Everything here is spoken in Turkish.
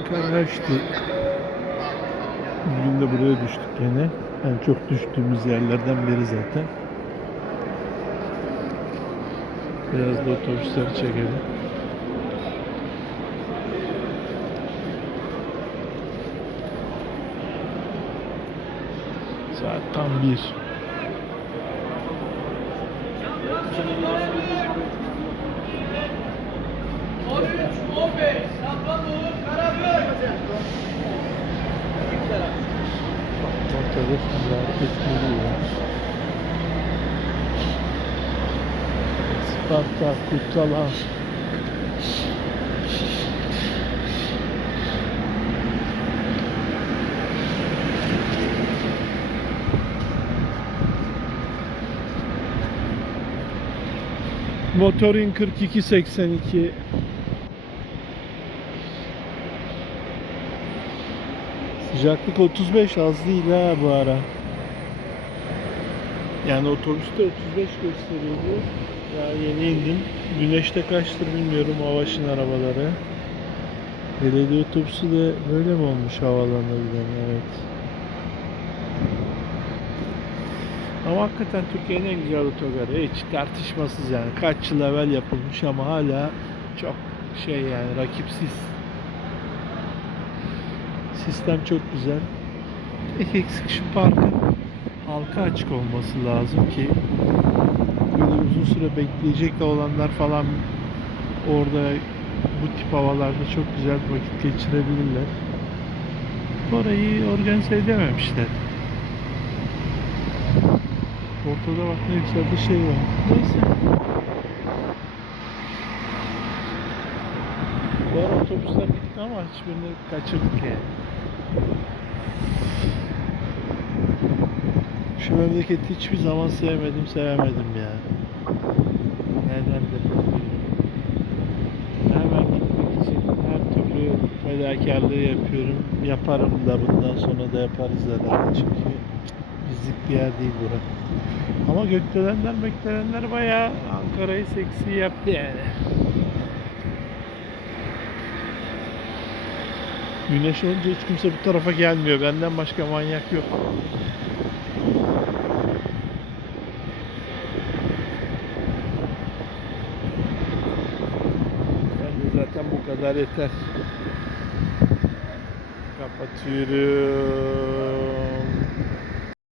Ankara işte. Bugün de buraya düştük gene. En çok düştüğümüz yerlerden biri zaten. Biraz da otobüsleri çekelim. Saat tam bir. Ortada ziyaret etmeliyor. Sparta, Kurtalan. Motorin 4282 Sıcaklık 35 az değil ha bu ara. Yani otobüste 35 gösteriyordu. Daha yeni indim. Güneşte kaçtır bilmiyorum Avaş'ın arabaları. Belediye otobüsü de böyle mi olmuş havalarına giden? Evet. Ama hakikaten Türkiye'nin en güzel otogarı. Hiç tartışmasız yani. Kaç yıl evvel yapılmış ama hala çok şey yani rakipsiz. Sistem çok güzel. Tek eksik şu parkın halka açık olması lazım ki böyle uzun süre bekleyecek de olanlar falan orada bu tip havalarda çok güzel vakit geçirebilirler. Orayı organize edememişler. Ortada bak ne güzel bir şey var. Neyse. Bu ara otobüsler gitti ama hiçbirini kaçırdık yani. Şu memleketi hiçbir zaman sevmedim, sevemedim ya. Nedendir bilmiyorum. Hemen gitmek için her türlü fedakarlığı yapıyorum. Yaparım da bundan sonra da yaparız herhalde çünkü bizlik bir yer değil bura. Ama gökdelenler mekdelenler bayağı Ankara'yı seksi yaptı yani. Güneş olunca hiç kimse bu tarafa gelmiyor. Benden başka manyak yok. Bence zaten bu kadar yeter. Kapatıyorum.